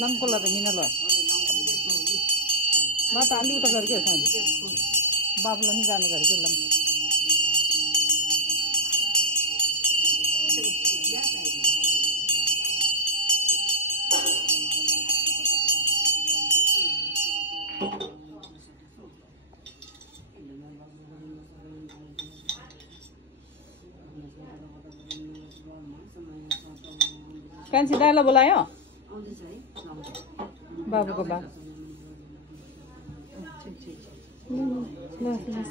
Langkola da mina loy. Bata ali uta garke saani. Babla ni जाने garke lam. Kansi dala बुलायो बाबू को बात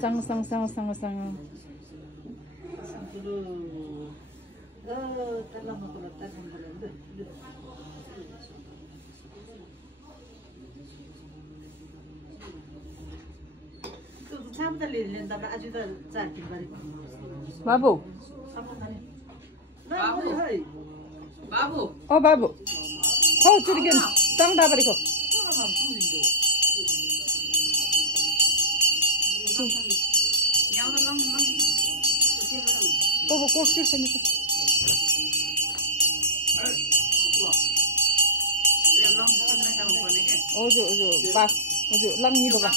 संग संग संग संग संग बाबू बाबू ओ बाबू हो चुरी तंग डाबरी को वो कोर्स से नहीं ओ जो बाक ओ जो लंग नहीं होगा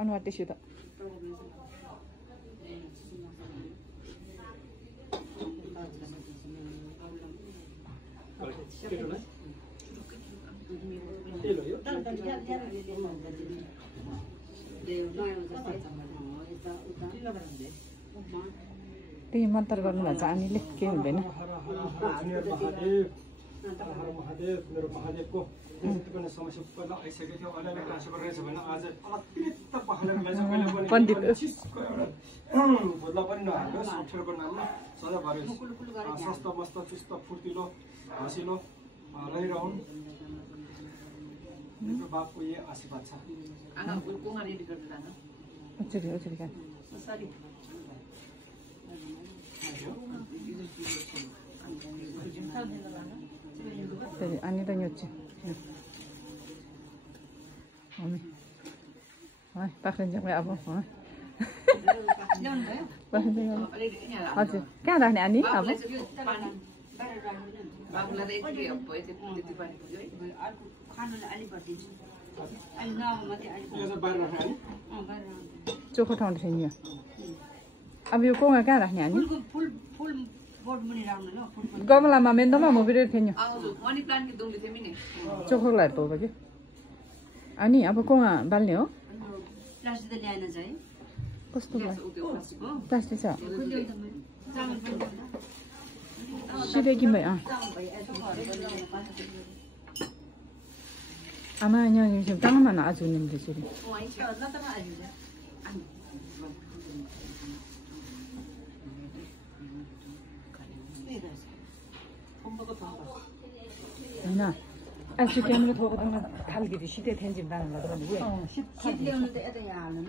अनुवाद टिश्यू त्यही मन्तर गर्नु भन्छ अनिले के हुँदैन पण्डित बापको ये आशीर्वाद छ आना कोंगा रेडी गर्दै जान हजुर का सरी सरी अनि त न्योच हामी हाय पाखन जाऊ अब ह हजुर कहाँ राख्ने अनि अब बाबुलाई एकले अब यति पानी है खानुलाई अलि भर्दिन्छु अलि नआउ मात्रै अलि यो बाहिर राख्ने अनि चोखो ठाउँ छैन यो अब यो कोङा कहाँ राख्ने अनि फुल फुल बोर्ड मुनि राख्नु ल फुल गमलामा मेन्दमा म बिरेर थिएन मनी प्लान्ट के दुंगले थिए मिने चोखो लाएर पो के अनि अब कोङा बाल्ने हो प्लास्टिक त ल्याएन चाहिँ कस्तो प्लास्टिक छ सिधै किन्दै आमा यहाँ tangan mana ajunin di sini nah asli kamera thok tang thal gi di site thenjim dan la dran gue sit ल्याउनु त यतै हाल्नु